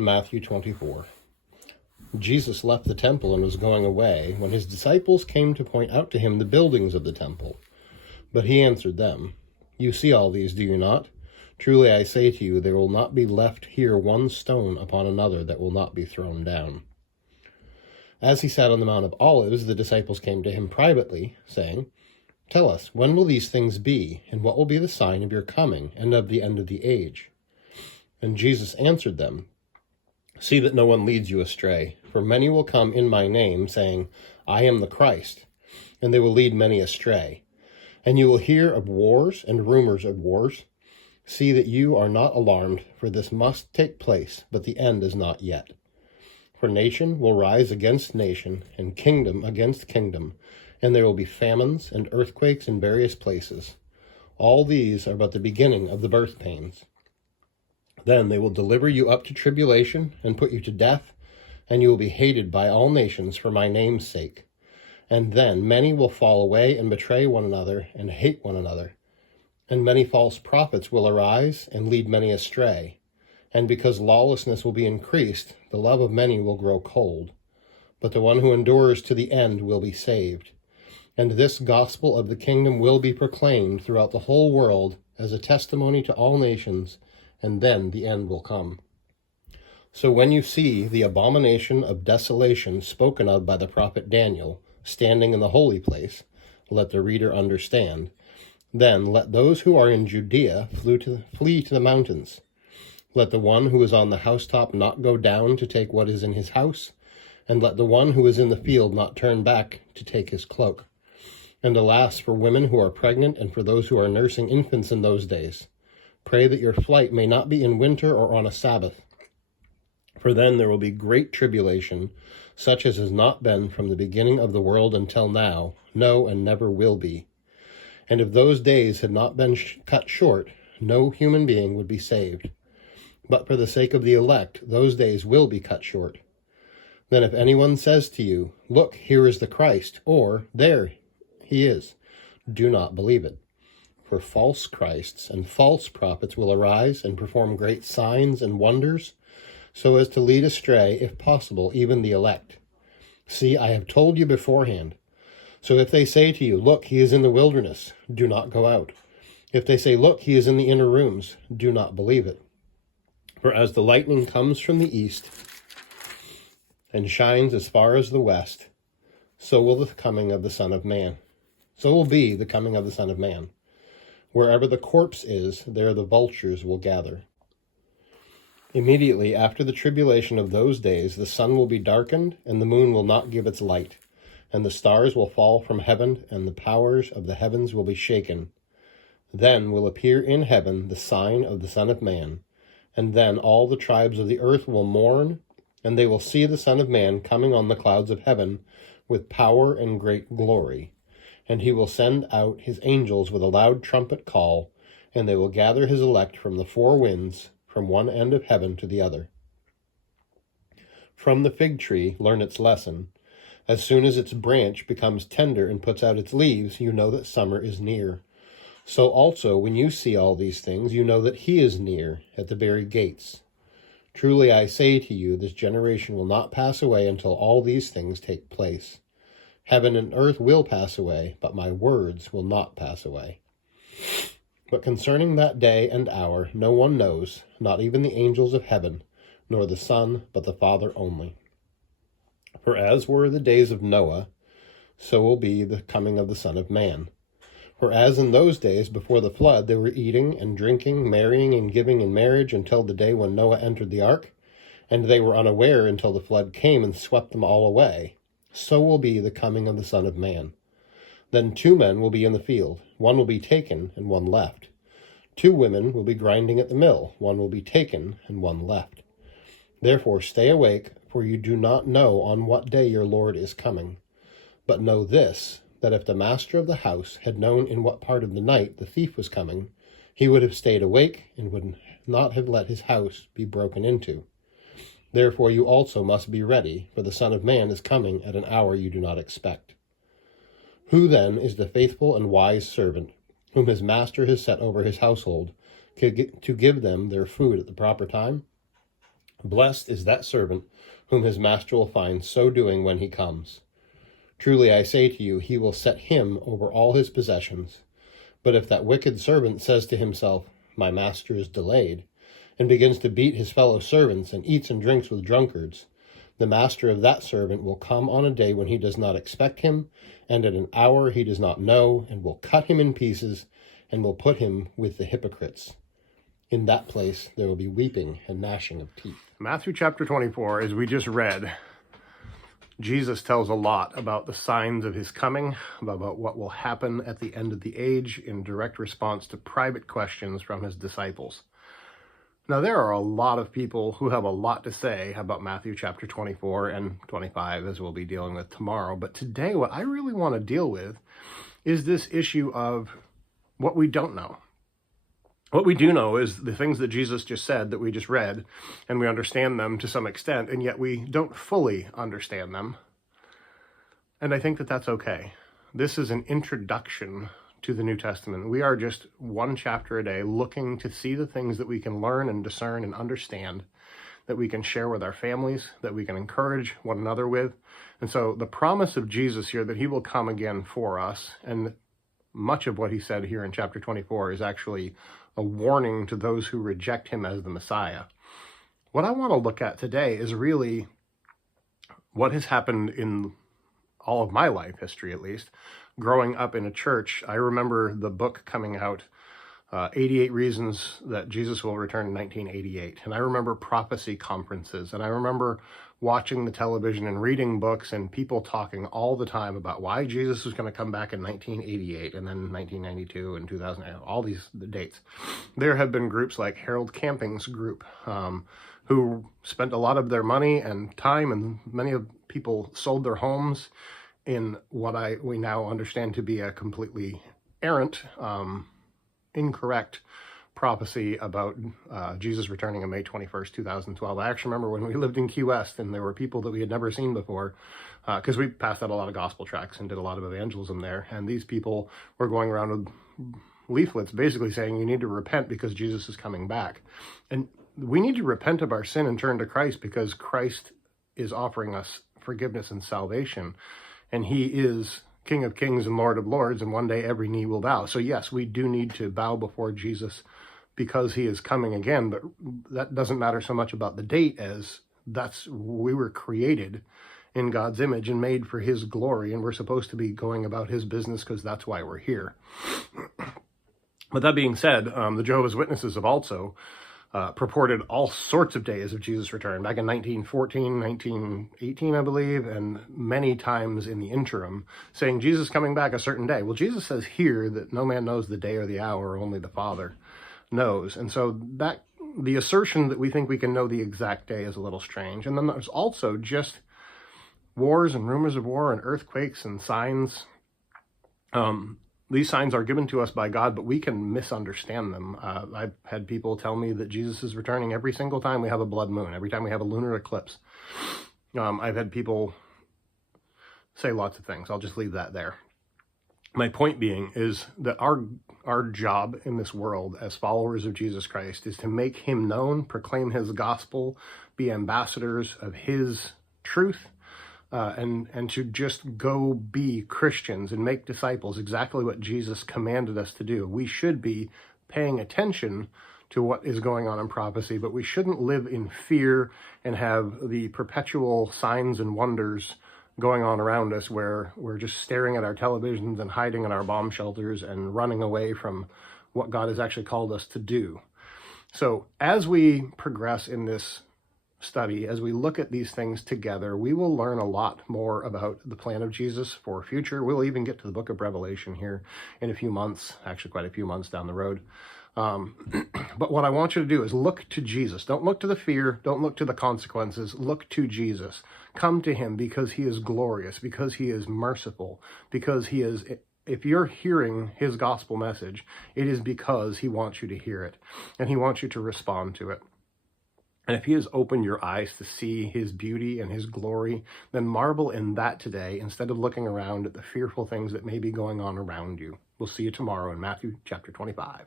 Matthew 24. Jesus left the temple and was going away when his disciples came to point out to him the buildings of the temple. But he answered them, "You see all these, do you not? Truly I say to you, there will not be left here one stone upon another that will not be thrown down." As he sat on the Mount of Olives, the disciples came to him privately, saying, "Tell us, when will these things be, and what will be the sign of your coming and of the end of the age?" And Jesus answered them, "See that no one leads you astray, for many will come in my name, saying, 'I am the Christ,' and they will lead many astray. And you will hear of wars and rumors of wars. See that you are not alarmed, for this must take place, but the end is not yet. For nation will rise against nation, and kingdom against kingdom, and there will be famines and earthquakes in various places. All these are but the beginning of the birth pains. Then they will deliver you up to tribulation and put you to death, and you will be hated by all nations for my name's sake. And then many will fall away and betray one another and hate one another. And many false prophets will arise and lead many astray. And because lawlessness will be increased, the love of many will grow cold. But the one who endures to the end will be saved. And this gospel of the kingdom will be proclaimed throughout the whole world as a testimony to all nations, and then the end will come. So when you see the abomination of desolation spoken of by the prophet Daniel standing in the holy place, let the reader understand. Then let those who are in Judea flee to the mountains. Let the one who is on the housetop not go down to take what is in his house, and let the one who is in the field not turn back to take his cloak. And alas for women who are pregnant and for those who are nursing infants in those days. Pray that your flight may not be in winter or on a Sabbath. For then there will be great tribulation, such as has not been from the beginning of the world until now, no, and never will be. And if those days had not been cut short, no human being would be saved. But for the sake of the elect, those days will be cut short. Then if anyone says to you, 'Look, here is the Christ,' or 'There he is,' do not believe it. For false Christs and false prophets will arise and perform great signs and wonders, so as to lead astray, if possible, even the elect. See, I have told you beforehand. So if they say to you, 'Look, he is in the wilderness,' do not go out. If they say, 'Look, he is in the inner rooms,' do not believe it. For as the lightning comes from the east and shines as far as the west, so will be the coming of the Son of Man. Wherever the corpse is, there the vultures will gather. Immediately after the tribulation of those days, the sun will be darkened, and the moon will not give its light, and the stars will fall from heaven, and the powers of the heavens will be shaken. Then will appear in heaven the sign of the Son of Man, and then all the tribes of the earth will mourn, and they will see the Son of Man coming on the clouds of heaven with power and great glory. And he will send out his angels with a loud trumpet call, and they will gather his elect from the four winds, from one end of heaven to the other. From the fig tree learn its lesson. As soon as its branch becomes tender and puts out its leaves, you know that summer is near. So also, when you see all these things, you know that he is near, at the very gates. Truly I say to you, this generation will not pass away until all these things take place. Heaven and earth will pass away, but my words will not pass away. But concerning that day and hour, no one knows, not even the angels of heaven, nor the Son, but the Father only. For as were the days of Noah, so will be the coming of the Son of Man. For as in those days before the flood, they were eating and drinking, marrying and giving in marriage until the day when Noah entered the ark, and they were unaware until the flood came and swept them all away, so will be the coming of the Son of Man. Then 2 men will be in the field, one will be taken and one left. 2 women will be grinding at the mill, one will be taken and one left. Therefore stay awake, for you do not know on what day your Lord is coming. But know this, that if the master of the house had known in what part of the night the thief was coming, he would have stayed awake and would not have let his house be broken into. Therefore you also must be ready, for the Son of Man is coming at an hour you do not expect. Who then is the faithful and wise servant, whom his master has set over his household, to give them their food at the proper time? Blessed is that servant whom his master will find so doing when he comes. Truly I say to you, he will set him over all his possessions. But if that wicked servant says to himself, my master is delayed, and begins to beat his fellow servants and eats and drinks with drunkards, the master of that servant will come on a day when he does not expect him, and at an hour he does not know, and will cut him in pieces, and will put him with the hypocrites. In that place there will be weeping and gnashing of teeth. Matthew chapter 24, as we just read, Jesus tells a lot about the signs of his coming, about what will happen at the end of the age in direct response to private questions from his disciples. Now, there are a lot of people who have a lot to say about Matthew chapter 24 and 25, as we'll be dealing with tomorrow. But today, what I really want to deal with is this issue of what we don't know. What we do know is the things that Jesus just said that we just read, and we understand them to some extent, and yet we don't fully understand them. And I think that that's okay. This is an introduction to the New Testament. We are just one chapter a day looking to see the things that we can learn and discern and understand, that we can share with our families, that we can encourage one another with. And so the promise of Jesus here that he will come again for us, and much of what he said here in chapter 24 is actually a warning to those who reject him as the Messiah. What I want to look at today is really what has happened in all of my life history, at least. Growing up in a church, I remember the book coming out, 88 Reasons That Jesus Will Return in 1988. And I remember prophecy conferences, and I remember watching the television and reading books and people talking all the time about why Jesus was going to come back in 1988 and then 1992 and 2000, all these dates. There have been groups like Harold Camping's group, who spent a lot of their money and time, and many of people sold their homes in what we now understand to be a completely errant, incorrect prophecy about Jesus returning on May 21st, 2012. I actually remember when we lived in Key West and there were people that we had never seen before, because we passed out a lot of gospel tracts and did a lot of evangelism there. And these people were going around with leaflets basically saying you need to repent because Jesus is coming back. And we need to repent of our sin and turn to Christ because Christ is offering us forgiveness and salvation. And he is King of Kings and Lord of Lords, and one day every knee will bow. So yes, we do need to bow before Jesus because he is coming again, but that doesn't matter so much about the date as we were created in God's image and made for his glory, and we're supposed to be going about his business because that's why we're here. But that being said, the Jehovah's Witnesses have also purported all sorts of days of Jesus' return, back in 1914, 1918, I believe, and many times in the interim, saying Jesus is coming back a certain day. Well, Jesus says here that no man knows the day or the hour, only the Father knows. And so that the assertion that we think we can know the exact day is a little strange. And then there's also just wars and rumors of war and earthquakes and signs. These signs are given to us by God, but we can misunderstand them. I've had people tell me that Jesus is returning every single time we have a blood moon, every time we have a lunar eclipse. I've had people say lots of things. I'll just leave that there. My point being is that our job in this world as followers of Jesus Christ is to make him known, proclaim his gospel, be ambassadors of his truth, and to just go be Christians and make disciples, exactly what Jesus commanded us to do. We should be paying attention to what is going on in prophecy, but we shouldn't live in fear and have the perpetual signs and wonders going on around us where we're just staring at our televisions and hiding in our bomb shelters and running away from what God has actually called us to do. So as we progress in this study, as we look at these things together, we will learn a lot more about the plan of Jesus for future. We'll even get to the book of Revelation here in a few months, actually quite a few months down the road. But what I want you to do is look to Jesus. Don't look to the fear. Don't look to the consequences. Look to Jesus. Come to him because he is glorious, because he is merciful, because he is... If you're hearing his gospel message, it is because he wants you to hear it, and he wants you to respond to it. And if he has opened your eyes to see his beauty and his glory, then marvel in that today instead of looking around at the fearful things that may be going on around you. We'll see you tomorrow in Matthew chapter 25.